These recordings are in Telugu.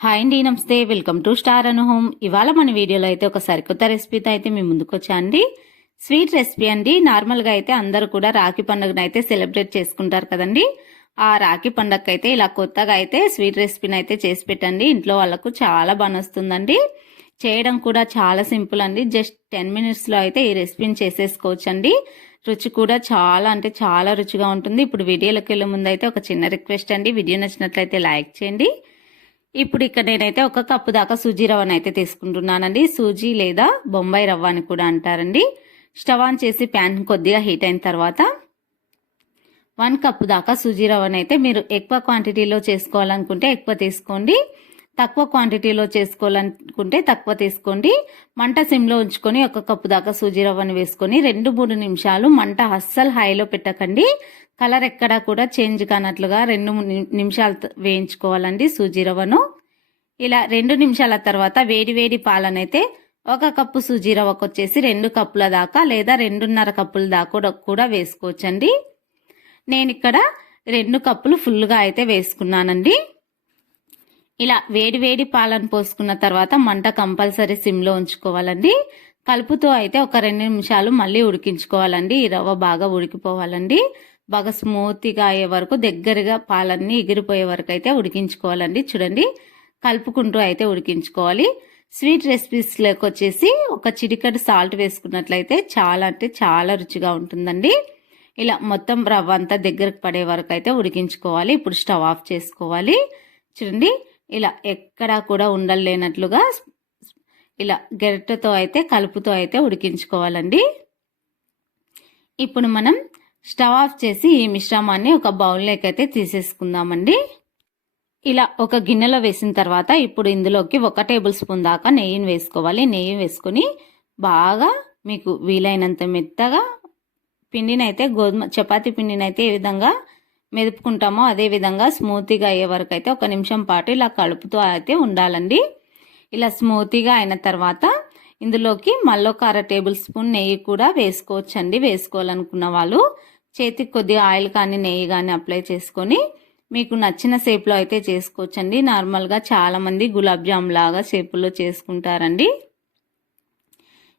హాయ్ అండి నమస్తే. Welcome to star Anu home ఇవాళ మన వీడియోలో అయితే ఒక సరికొత్త రెసిపీతో అయితే మేము ముందుకొచ్చా అండి స్వీట్ రెసిపీ అండి. నార్మల్గా అయితే అందరూ కూడా రాఖీ పండుగను అయితే సెలబ్రేట్ చేసుకుంటారు కదండి. ఆ రాఖీ పండుగకి అయితే ఇలా కొత్తగా అయితే స్వీట్ రెసిపీని అయితే చేసి పెట్టండి. ఇంట్లో వాళ్ళకు చాలా బాగా చేయడం కూడా చాలా సింపుల్ అండి. జస్ట్ టెన్ మినిట్స్లో అయితే ఈ రెసిపీని చేసేసుకోవచ్చు అండి రుచి కూడా చాలా అంటే చాలా రుచిగా ఉంటుంది. ఇప్పుడు వీడియోలోకి వెళ్ళే ముందు అయితే ఒక చిన్న రిక్వెస్ట్ అండి. వీడియో నచ్చినట్లయితే లైక్ చేయండి. ఇప్పుడు ఇక్కడ నేనైతే ఒక కప్పు దాకా సూజీ రవ్వను అయితే తీసుకుంటున్నానండి. సూజీ లేదా బొంబాయి రవ్వ అని కూడా అంటారండి. స్టవ్ ఆన్ చేసి ప్యాన్ కొద్దిగా హీట్ అయిన తర్వాత వన్ కప్పు దాకా సూజీ రవ్వను అయితే మీరు ఎక్కువ క్వాంటిటీలో చేసుకోవాలనుకుంటే ఎక్కువ తీసుకోండి. తక్కువ క్వాంటిటీలో చేసుకోవాలనుకుంటే తక్కువ తీసుకోండి. మంట సిమ్లో ఉంచుకొని ఒక కప్పు దాకా సూజీ రవ్వను వేసుకొని రెండు మూడు నిమిషాలు మంట అస్సలు హైలో పెట్టకండి. కలర్ ఎక్కడా కూడా చేంజ్ కానట్లుగా రెండు నిమిషాలు వేయించుకోవాలండి సూజీ రవ్వను. ఇలా రెండు నిమిషాల తర్వాత వేడి వేడి పాలనైతే ఒక కప్పు సూజీ రవ్వకు వచ్చేసి రెండు కప్పుల దాకా లేదా రెండున్నర కప్పుల దాకా కూడా వేసుకోవచ్చండి. నేను ఇక్కడ రెండు కప్పులు ఫుల్గా అయితే వేసుకున్నానండి. ఇలా వేడి వేడి పాలను పోసుకున్న తర్వాత మంట కంపల్సరీ సిమ్లో ఉంచుకోవాలండి. కలుపుతో అయితే ఒక రెండు నిమిషాలు మళ్ళీ ఉడికించుకోవాలండి. ఈ రవ్వ బాగా ఉడికిపోవాలండి. బాగా స్మూత్గా అయ్యే వరకు దగ్గరగా పాలన్నీ ఎగిరిపోయే వరకు అయితే ఉడికించుకోవాలండి. చూడండి కలుపుకుంటూ అయితే ఉడికించుకోవాలి. స్వీట్ రెసిపీస్లోకి వచ్చేసి ఒక చిటికటి సాల్ట్ వేసుకున్నట్లయితే చాలా అంటే చాలా రుచిగా ఉంటుందండి. ఇలా మొత్తం రవ్వ అంతా దగ్గరకు పడే వరకు అయితే ఉడికించుకోవాలి. ఇప్పుడు స్టవ్ ఆఫ్ చేసుకోవాలి. చూడండి ఇలా ఎక్కడా కూడా ఉండలేనట్లుగా ఇలా గెరటతో అయితే కలుపుతో అయితే ఉడికించుకోవాలండి. ఇప్పుడు మనం స్టవ్ ఆఫ్ చేసి ఈ మిశ్రమాన్ని ఒక బౌల్లోకి అయితే తీసేసుకుందామండి. ఇలా ఒక గిన్నెలో వేసిన తర్వాత ఇప్పుడు ఇందులోకి ఒక టేబుల్ స్పూన్ దాకా నెయ్యిని వేసుకోవాలి. నెయ్యి వేసుకొని బాగా మీకు వీలైనంత మెత్తగా పిండినైతే గోధుమ చపాతీ పిండినైతే ఏ విధంగా మెదుపుకుంటామో అదే విధంగా స్మూతీగా అయ్యే వరకు అయితే ఒక నిమిషం పాటు ఇలా కలుపుతూ అయితే ఉండాలండి. ఇలా స్మూతీగా అయిన తర్వాత ఇందులోకి మళ్ళొక అర టేబుల్ స్పూన్ నెయ్యి కూడా వేసుకోవచ్చండి. వేసుకోవాలనుకున్న వాళ్ళు చేతికి కొద్దిగా ఆయిల్ కానీ నెయ్యి కానీ అప్లై చేసుకొని మీకు నచ్చిన షేప్లో అయితే చేసుకోవచ్చండి. నార్మల్గా చాలామంది గులాబ్ జామ్ లాగా షేపులో చేసుకుంటారండి.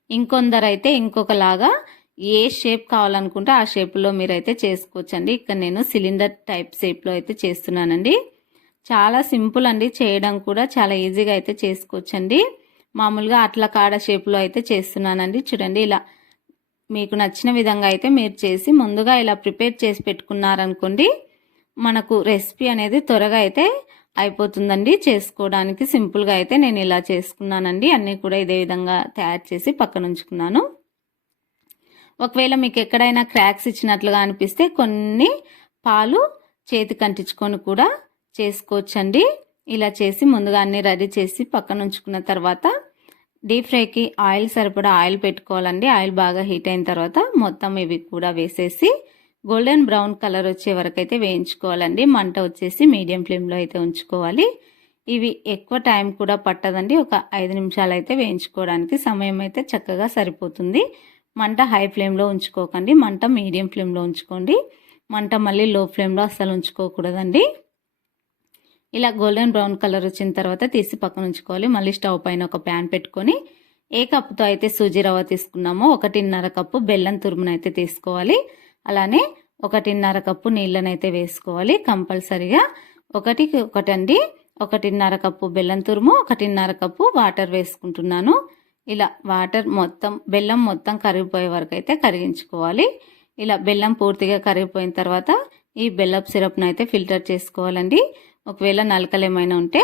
ఇంకొందరైతే ఇంకొకలాగా ఏ షేప్ కావాలనుకుంటే ఆ షేప్లో మీరైతే చేసుకోవచ్చండి. ఇక్కడ నేను సిలిండర్ టైప్ షేప్లో అయితే చేస్తున్నానండి. చాలా సింపుల్ అండి. చేయడం కూడా చాలా ఈజీగా అయితే చేసుకోవచ్చండి. మామూలుగా అట్ల కాడ షేప్లో అయితే చేస్తున్నానండి. చూడండి ఇలా మీకు నచ్చిన విధంగా అయితే మీరు చేసి ముందుగా ఇలా ప్రిపేర్ చేసి పెట్టుకున్నారనుకోండి మనకు రెసిపీ అనేది త్వరగా అయితే అయిపోతుందండి. చేసుకోవడానికి సింపుల్గా అయితే నేను ఇలా చేసుకున్నానండి. అన్నీ కూడా ఇదే విధంగా తయారు చేసి పక్కన ఉంచుకున్నాను. ఒకవేళ మీకు ఎక్కడైనా క్రాక్స్ ఇచ్చినట్లుగా అనిపిస్తే కొన్ని పాలు చేతి కంటించుకొని కూడా చేసుకోవచ్చండి. ఇలా చేసి ముందుగా అన్నీ రెడీ చేసి పక్కన ఉంచుకున్న తర్వాత డీప్ ఫ్రైకి ఆయిల్ సరిపడా ఆయిల్ పెట్టుకోవాలండి. ఆయిల్ బాగా హీట్ అయిన తర్వాత మొత్తం ఇవి కూడా వేసేసి గోల్డెన్ బ్రౌన్ కలర్ వచ్చే వరకు అయితే వేయించుకోవాలండి. మంట వచ్చేసి మీడియం ఫ్లేమ్లో అయితే ఉంచుకోవాలి. ఇవి ఎక్కువ టైం కూడా పట్టదండి. ఒక ఐదు నిమిషాలు అయితే వేయించుకోవడానికి సమయం అయితే చక్కగా సరిపోతుంది. మంట హై ఫ్లేమ్లో ఉంచుకోకండి. మంట మీడియం ఫ్లేమ్లో ఉంచుకోండి. మంట మళ్ళీ లో ఫ్లేమ్లో అస్సలు ఉంచుకోకూడదండి. ఇలా గోల్డెన్ బ్రౌన్ కలర్ వచ్చిన తర్వాత తీసి పక్కన ఉంచుకోవాలి. మళ్ళీ స్టవ్ పైన ఒక ప్యాన్ పెట్టుకొని ఏ కప్పుతో అయితే సూజీ రవ్వ తీసుకున్నామో ఒకటిన్నర కప్పు బెల్లం తురుమునైతే తీసుకోవాలి. అలానే ఒకటిన్నర కప్పు నీళ్ళనైతే వేసుకోవాలి కంపల్సరిగా. ఒకటికి ఒకటండి. ఒకటిన్నర కప్పు బెల్లం తురుము ఒకటిన్నర కప్పు వాటర్ వేసుకుంటున్నాను. ఇలా వాటర్ మొత్తం బెల్లం మొత్తం కరిగిపోయే వరకు అయితే కరిగించుకోవాలి. ఇలా బెల్లం పూర్తిగా కరిగిపోయిన తర్వాత ఈ బెల్లపు సిరప్ను అయితే ఫిల్టర్ చేసుకోవాలండి. ఒకవేళ నలకలు ఏమైనా ఉంటే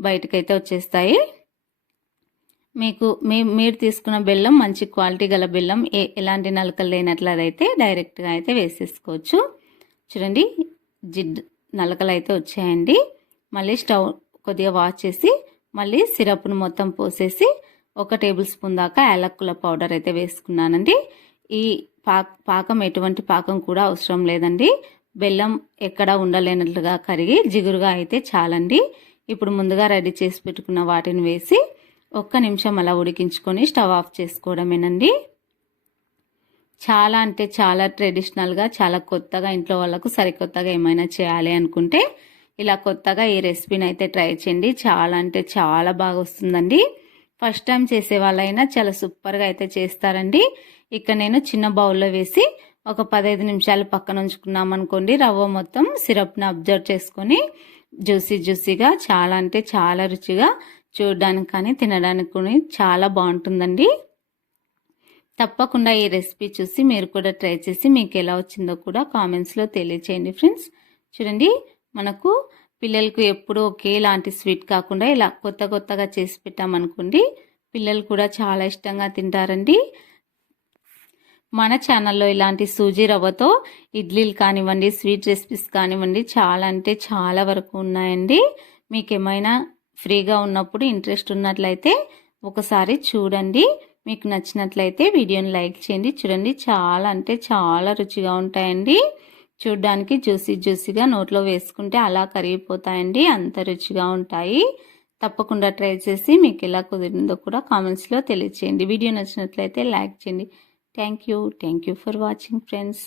బయటకైతే వచ్చేస్తాయి. మీకు మీ మీరు తీసుకున్న బెల్లం మంచి క్వాలిటీ గల బెల్లం ఏ ఎలాంటి నలకలు లేనట్లయితే డైరెక్ట్గా అయితే వేసేసుకోవచ్చు. చూడండి జిడ్ నలకలు అయితే వచ్చాయండి. మళ్ళీ స్టవ్ కొద్దిగా వాష్ చేసి మళ్ళీ సిరప్ను మొత్తం పోసేసి ఒక టేబుల్ స్పూన్ దాకా యాలక్కుల పౌడర్ అయితే వేసుకున్నానండి. ఈ పాకం ఎటువంటి పాకం కూడా అవసరం లేదండి. బెల్లం ఎక్కడ ఉండలేనట్లుగా కరిగి జిగురుగా అయితే చాలండి. ఇప్పుడు ముందుగా రెడీ చేసి పెట్టుకున్న వాటిని వేసి ఒక్క నిమిషం అలా ఉడికించుకొని స్టవ్ ఆఫ్ చేసుకోవడమేనండి. చాలా అంటే చాలా ట్రెడిషనల్గా చాలా కొత్తగా ఇంట్లో వాళ్ళకు సరికొత్తగా ఏమైనా చేయాలి అనుకుంటే ఇలా కొత్తగా ఈ రెసిపీని అయితే ట్రై చేయండి. చాలా అంటే చాలా బాగా వస్తుందండి. ఫస్ట్ టైం చేసే వాళ్ళైనా చాలా సూపర్గా అయితే చేస్తారండి. ఇక్కడ నేను చిన్న బౌల్లో వేసి ఒక పదహైదు నిమిషాలు పక్కన ఉంచుకున్నాం అనుకోండి రవ్వ మొత్తం సిరప్ని అబ్జర్వ్ చేసుకొని జ్యూసీ జ్యూసీగా చాలా అంటే చాలా రుచిగా చూడడానికి కానీ తినడానికి కానీ చాలా బాగుంటుందండి. తప్పకుండా ఈ రెసిపీ చూసి మీరు కూడా ట్రై చేసి మీకు ఎలా వచ్చిందో కూడా కామెంట్స్లో తెలియచేయండి ఫ్రెండ్స్. చూడండి మనకు పిల్లలకు ఎప్పుడూ ఒకేలాంటి స్వీట్ కాకుండా ఇలా కొత్త కొత్తగా చేసి పెట్టామనుకోండి పిల్లలు కూడా చాలా ఇష్టంగా తింటారండి. మన ఛానల్లో ఇలాంటి సూజీ రవ్వతో ఇడ్లీలు కానివ్వండి స్వీట్ రెసిపీస్ కానివ్వండి చాలా అంటే చాలా వరకు ఉన్నాయండి. మీకు ఏమైనా ఫ్రీగా ఉన్నప్పుడు ఇంట్రెస్ట్ ఉన్నట్లయితే ఒకసారి చూడండి. మీకు నచ్చినట్లయితే వీడియోని లైక్ చేయండి. చూడండి చాలా అంటే చాలా రుచిగా ఉంటాయండి. చూడ్డానికి జ్యూసీ జ్యూసీగా నోట్లో వేసుకుంటే అలా కరిగిపోతాయండి. అంత రుచిగా ఉంటాయి. తప్పకుండా ట్రై చేసి మీకు ఎలా కుదిరిందో కూడా కామెంట్స్లో తెలియచేయండి. వీడియో నచ్చినట్లయితే లైక్ చేయండి. Thank you. Thank you for watching friends.